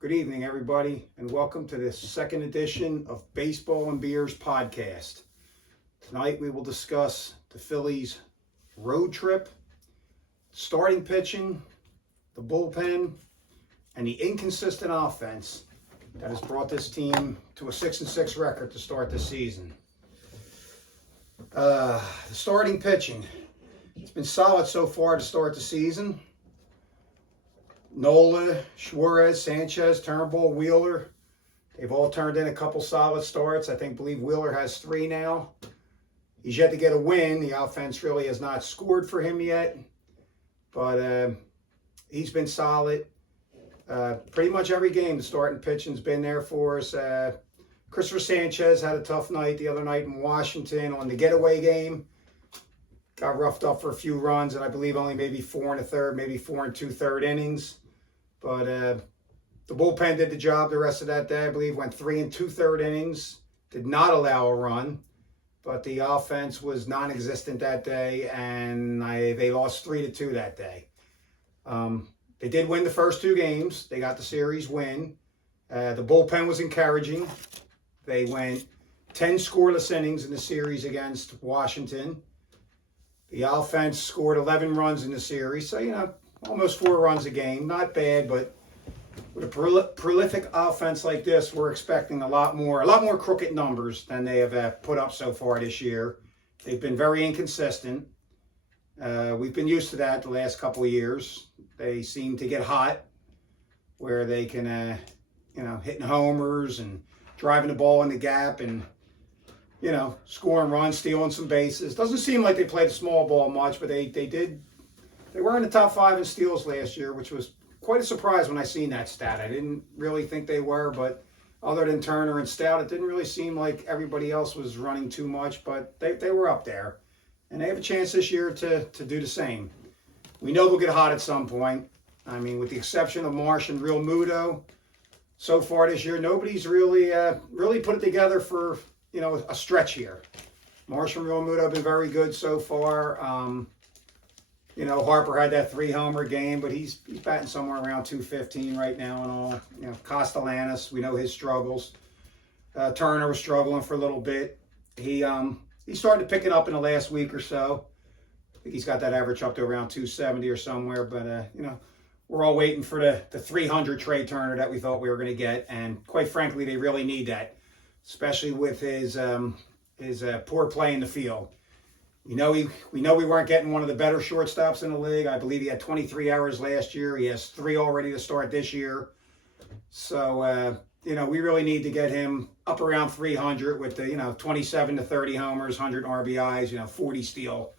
Good evening, everybody, and welcome to this second edition of Baseball and Beers podcast. Tonight we will discuss the Phillies road trip, starting pitching, the bullpen, and the inconsistent offense that has brought this team to a 6-6 record to start the season. The starting pitching, it's been solid so far to start the season. Nola, Suarez, Sanchez, Turnbull, Wheeler, they've all turned in a couple solid starts. I believe Wheeler has 3 now. He's yet to get a win. The offense really has not scored for him yet, but he's been solid. Pretty much every game, the starting pitching's been there for us. Christopher Sanchez had a tough night the other night in Washington on the getaway game. Got roughed up for a few runs, and I believe only maybe 4 1/3, maybe 4 2/3 innings. But the bullpen did the job the rest of that day. I believe went 3 2/3 innings, did not allow a run. But the offense was non-existent that day, and they lost 3-2 that day. They did win the first 2 games. They got the series win. The bullpen was encouraging. They went 10 scoreless innings in the series against Washington. The offense scored 11 runs in the series, so, almost 4 runs a game. Not bad, but with a prolific offense like this, we're expecting a lot more crooked numbers than they have put up so far this year. They've been very inconsistent. We've been used to that the last couple of years. They seem to get hot where they can, hitting homers and driving the ball in the gap and, scoring runs, stealing some bases. Doesn't seem like they played the small ball much, but they did. They were in the top 5 in steals last year, which was quite a surprise when I seen that stat. I didn't really think they were, but other than Turner and Stout, it didn't really seem like everybody else was running too much, but they were up there. And they have a chance this year to do the same. We know they'll get hot at some point. I mean, with the exception of Marsh and Real Muto, so far this year, nobody's really put it together for, a stretch here. Marsh and Real Muto have been very good so far. Harper had that 3-homer game, but he's batting somewhere around 215 right now and all. Castellanos, we know his struggles. Turner was struggling for a little bit. He started to pick it up in the last week or so. I think he's got that average up to around 270 or somewhere, but we're all waiting for the 300 Trey Turner that we thought we were going to get, and quite frankly, they really need that, especially with his poor play in the field. We know we weren't getting one of the better shortstops in the league. I believe he had 23 errors last year. He has 3 already to start this year. So, we really need to get him up around 300 with the, 27 to 30 homers, 100 RBIs, 40 steal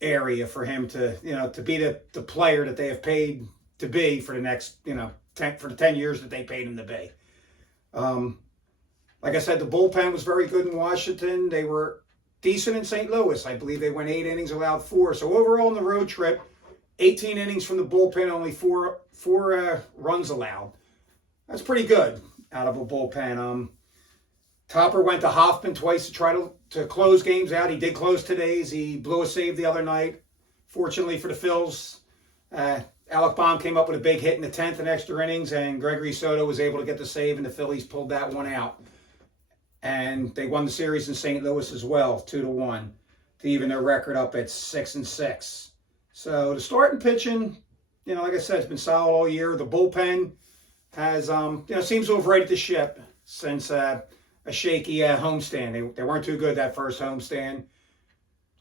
area for him to, to be the player that they have paid to be for the next, 10 years that they paid him to be. Like I said, the bullpen was very good in Washington. They were decent in St. Louis. I believe they went 8 innings, allowed 4. So overall on the road trip, 18 innings from the bullpen, only 4 runs allowed. That's pretty good out of a bullpen. Topper went to Hoffman twice to try to close games out. He did close today's. He blew a save the other night. Fortunately for the Phils, Alec Baum came up with a big hit in the 10th in extra innings, and Gregory Soto was able to get the save, and the Phillies pulled that one out. And they won the series in St. Louis as well, 2-1, to even their record up at 6-6. So the starting pitching, like I said, it's been solid all year. The bullpen has, seems to have righted the ship since a shaky homestand. They weren't too good that first homestand.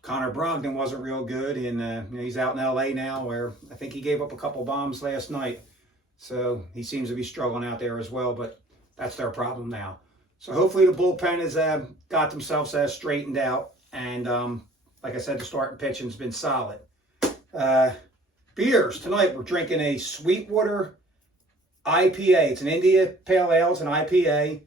Connor Brogdon wasn't real good, and he's out in L.A. now, where I think he gave up a couple bombs last night. So he seems to be struggling out there as well, but that's their problem now. So hopefully the bullpen has got themselves straightened out, and like I said, the starting pitching's been solid. Beers tonight, we're drinking a Sweetwater IPA. It's an India Pale Ale. It's an IPA.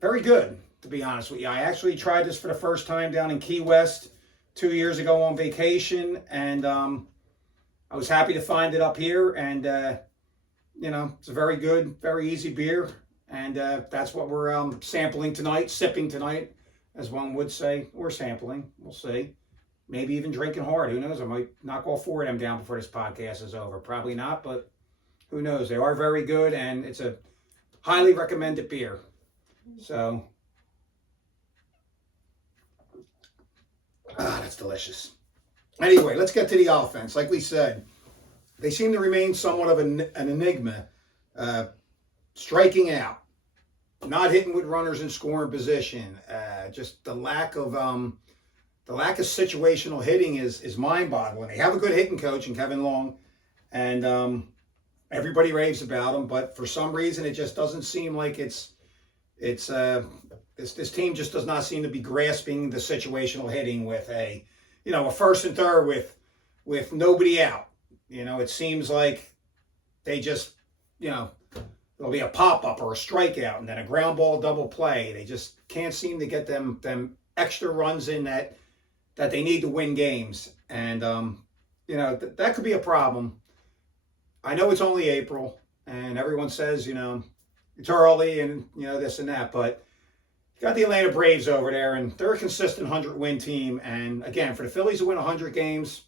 Very good, to be honest with you. I actually tried this for the first time down in Key West 2 years ago on vacation, and I was happy to find it up here, and it's a very good, very easy beer, and that's what we're sampling tonight, sipping tonight, as one would say, or sampling. We'll see. Maybe even drinking hard. Who knows? I might knock all 4 of them down before this podcast is over. Probably not, but who knows? They are very good, and it's a highly recommended beer. So, that's delicious. Anyway, let's get to the offense. Like we said, they seem to remain somewhat of an enigma. Striking out, not hitting with runners in scoring position. Just the lack of situational hitting is mind-boggling. They have a good hitting coach in Kevin Long, and everybody raves about him. But for some reason, it just doesn't seem like this team just does not seem to be grasping the situational hitting with a first and third with nobody out. It seems like they just, there'll be a pop-up or a strikeout and then a ground ball double play. They just can't seem to get them extra runs in that they need to win games. And, that could be a problem. I know it's only April, and everyone says, it's early and, this and that, but you got the Atlanta Braves over there, and they're a consistent 100-win team. And, again, for the Phillies to win 100 games,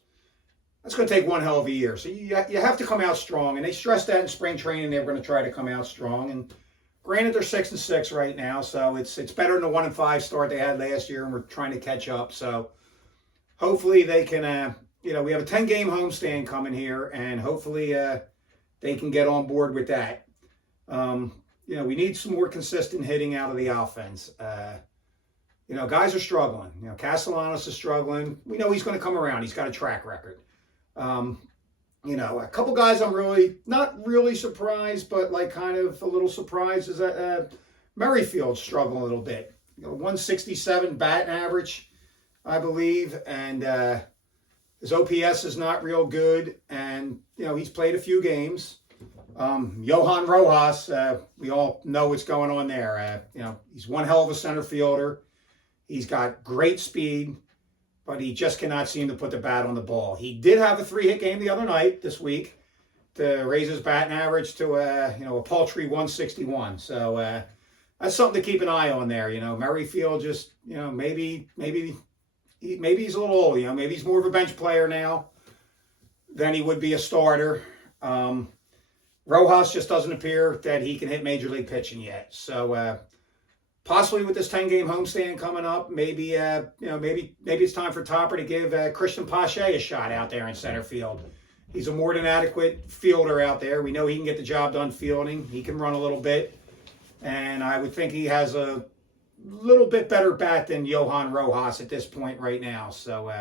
that's going to take one hell of a year. So you have to come out strong. And they stressed that in spring training. They were going to try to come out strong. And granted, they're 6-6 right now. So it's better than the 1-5 start they had last year. And we're trying to catch up. So hopefully they can, we have a 10-game homestand coming here. And hopefully they can get on board with that. We need some more consistent hitting out of the offense. Guys are struggling. Castellanos is struggling. We know he's going to come around. He's got a track record. A couple guys I'm not really surprised, but like kind of a little surprised is that Merrifield's struggling a little bit. 167 batting average, I believe, and his OPS is not real good, and he's played a few games. Johan Rojas, we all know what's going on there. He's one hell of a center fielder. He's got great speed, but he just cannot seem to put the bat on the ball. He did have a 3-hit game the other night this week to raise his batting average to a paltry 161. So that's something to keep an eye on there. Merrifield just maybe he's a little old. Maybe he's more of a bench player now than he would be a starter. Rojas just doesn't appear that he can hit major league pitching yet. So possibly with this 10-game homestand coming up, maybe it's time for Topper to give Christian Pache a shot out there in center field. He's a more than adequate fielder out there. We know he can get the job done fielding. He can run a little bit, and I would think he has a little bit better bat than Johan Rojas at this point right now. So,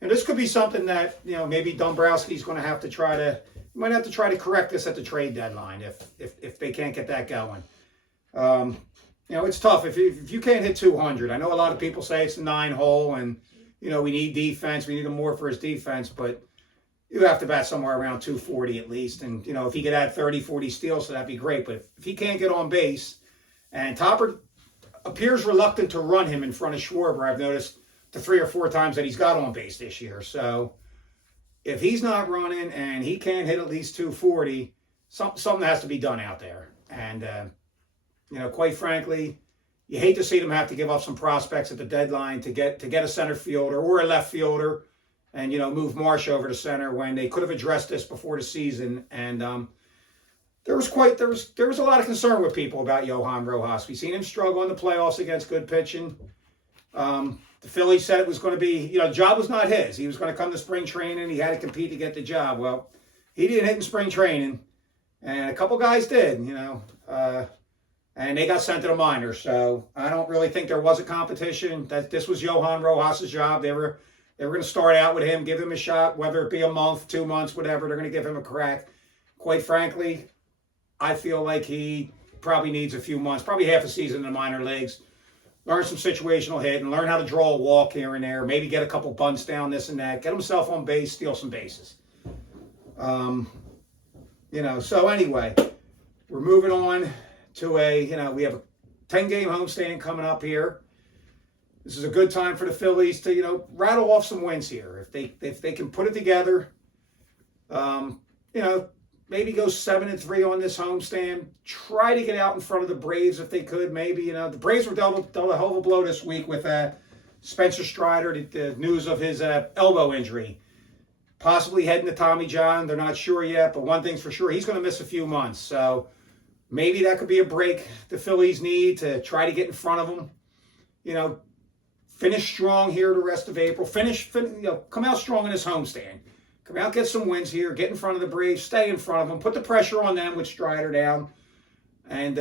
this could be something that maybe Dombrowski's going to have to try to correct this at the trade deadline if they can't get that going. It's tough if you can't hit 200. I know a lot of people say it's a 9-hole and, we need defense. We need him more for his defense, but you have to bat somewhere around 240 at least. And, if he could add 30, 40 steals, so that'd be great. But if he can't get on base, and Topper appears reluctant to run him in front of Schwarber, I've noticed the 3 or 4 times that he's got on base this year. So if he's not running and he can't hit at least 240, something has to be done out there. And, quite frankly, you hate to see them have to give up some prospects at the deadline to get a center fielder or a left fielder and, move Marsh over to center when they could have addressed this before the season. And there was a lot of concern with people about Johan Rojas. We've seen him struggle in the playoffs against good pitching. The Phillies said it was going to be, the job was not his. He was going to come to spring training. He had to compete to get the job. Well, he didn't hit in spring training, and a couple guys did, and they got sent to the minors. So I don't really think there was a competition. That this was Johan Rojas' job. They were going to start out with him, give him a shot, whether it be a month, 2 months, whatever. They're going to give him a crack. Quite frankly, I feel like he probably needs a few months, probably half a season in the minor leagues. Learn some situational hit and learn how to draw a walk here and there. Maybe get a couple bunts down, this and that. Get himself on base, steal some bases. So anyway, we're moving on to we have a 10-game homestand coming up here. This is a good time for the Phillies to, rattle off some wins here. If they can put it together, maybe go 7-3 on this homestand. Try to get out in front of the Braves if they could. Maybe, the Braves were dealt a hell of a blow this week with Spencer Strider, the news of his elbow injury. possibly heading to Tommy John. They're not sure yet, but one thing's for sure, he's going to miss a few months. So maybe that could be a break the Phillies need to try to get in front of them. Finish strong here the rest of April. Come out strong in this homestand. Come out, get some wins here, get in front of the Braves, stay in front of them, put the pressure on them with Strider down. And,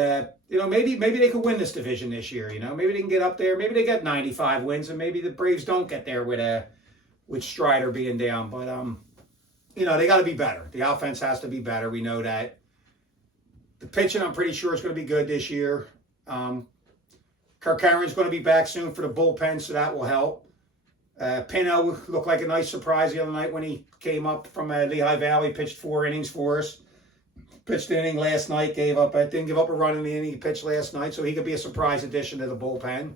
maybe they could win this division this year. Maybe they can get up there. Maybe they get 95 wins, and maybe the Braves don't get there with Strider being down. But, they got to be better. The offense has to be better. We know that. The pitching, I'm pretty sure, is going to be good this year. Kirk Aaron's going to be back soon for the bullpen, so that will help. Pino looked like a nice surprise the other night when he came up from Lehigh Valley, pitched 4 innings for us. Pitched an inning last night, didn't give up a run in the inning he pitched last night, so he could be a surprise addition to the bullpen.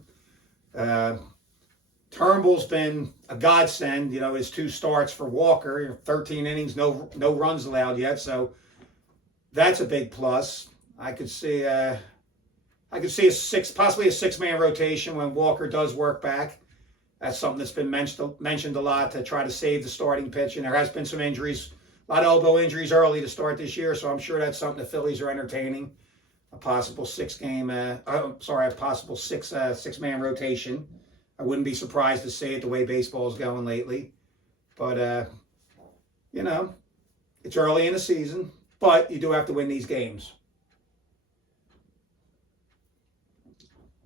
Turnbull's been a godsend, his 2 starts for Walker, 13 innings, no runs allowed yet, so that's a big plus. I could see a possibly a 6-man rotation when Walker does work back. That's something that's been mentioned a lot to try to save the starting pitch, and there has been some injuries. A lot of elbow injuries early to start this year, so I'm sure that's something the Phillies are entertaining. A possible 6-man rotation. I wouldn't be surprised to see it the way baseball is going lately. But, it's early in the season, but you do have to win these games.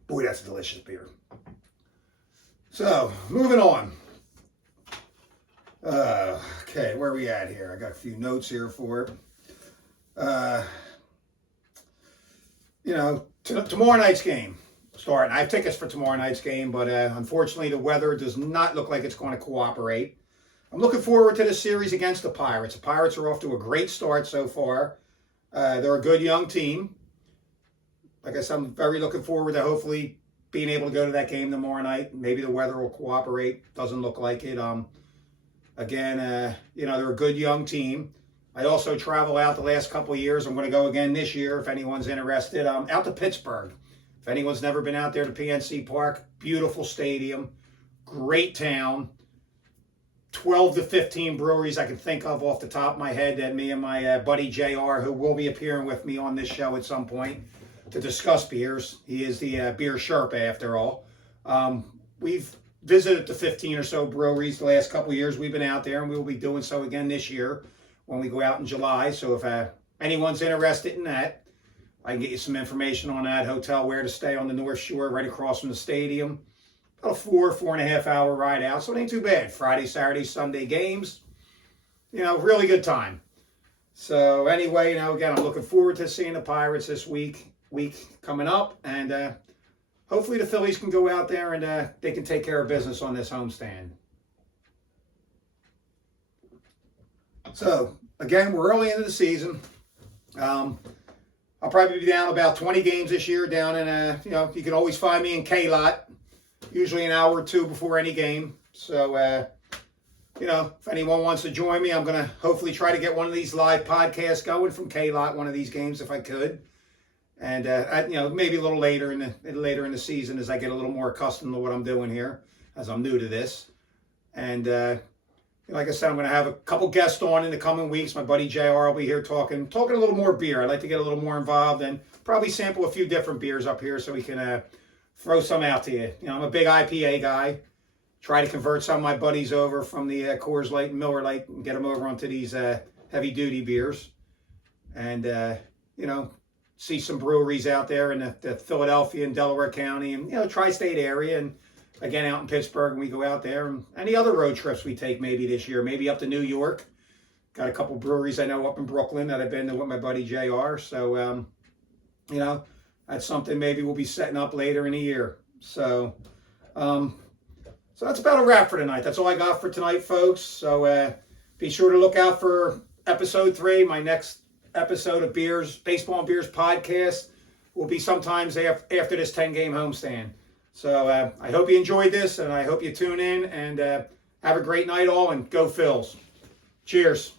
Boy, that's a delicious beer. So, moving on. Okay, where are we at here? I got a few notes here for it. Tomorrow night's game starting. I have tickets for tomorrow night's game, but unfortunately the weather does not look like it's going to cooperate. I'm looking forward to the series against the Pirates. The Pirates are off to a great start so far. They're a good young team. Like I said, I'm very looking forward to hopefully being able to go to that game tomorrow night. Maybe the weather will cooperate. Doesn't look like it. Again, they're a good young team. I also travel out the last couple of years. I'm going to go again this year if anyone's interested. Out to Pittsburgh. If anyone's never been out there to PNC Park, beautiful stadium, great town. 12 to 15 breweries I can think of off the top of my head that me and my buddy JR, who will be appearing with me on this show at some point to discuss beers. He is the beer Sherpa after all. We've visited the 15 or so breweries the last couple of years. We've been out there, and we will be doing so again this year when we go out in July. So if anyone's interested in that, I can get you some information on that hotel, where to stay on the North Shore, right across from the stadium. About a 4.5 hour ride out, so it ain't too bad. Friday, Saturday, Sunday games. Really good time. So anyway, again, I'm looking forward to seeing the Pirates this week coming up, and hopefully the Phillies can go out there and they can take care of business on this homestand. So, again, we're early into the season. I'll probably be down about 20 games this year down in, you can always find me in K-Lot, usually an hour or two before any game. So, if anyone wants to join me, I'm going to hopefully try to get one of these live podcasts going from K-Lot, one of these games if I could. And, maybe a little later in the season as I get a little more accustomed to what I'm doing here, as I'm new to this. And, like I said, I'm going to have a couple guests on in the coming weeks. My buddy JR will be here talking a little more beer. I'd like to get a little more involved and probably sample a few different beers up here so we can throw some out to you. I'm a big IPA guy. Try to convert some of my buddies over from the Coors Light and Miller Lite and get them over onto these heavy-duty beers. And, see some breweries out there in the Philadelphia and Delaware County and, tri-state area. And, again, out in Pittsburgh, and we go out there. And any other road trips we take maybe this year, maybe up to New York. Got a couple breweries I know up in Brooklyn that I've been to with my buddy JR. So, that's something maybe we'll be setting up later in the year. So that's about a wrap for tonight. That's all I got for tonight, folks. So be sure to look out for episode 3. My next episode of Baseball and Beers podcast will be sometimes after this 10-game homestand. So I hope you enjoyed this, and I hope you tune in, and have a great night all, and go Phils. Cheers.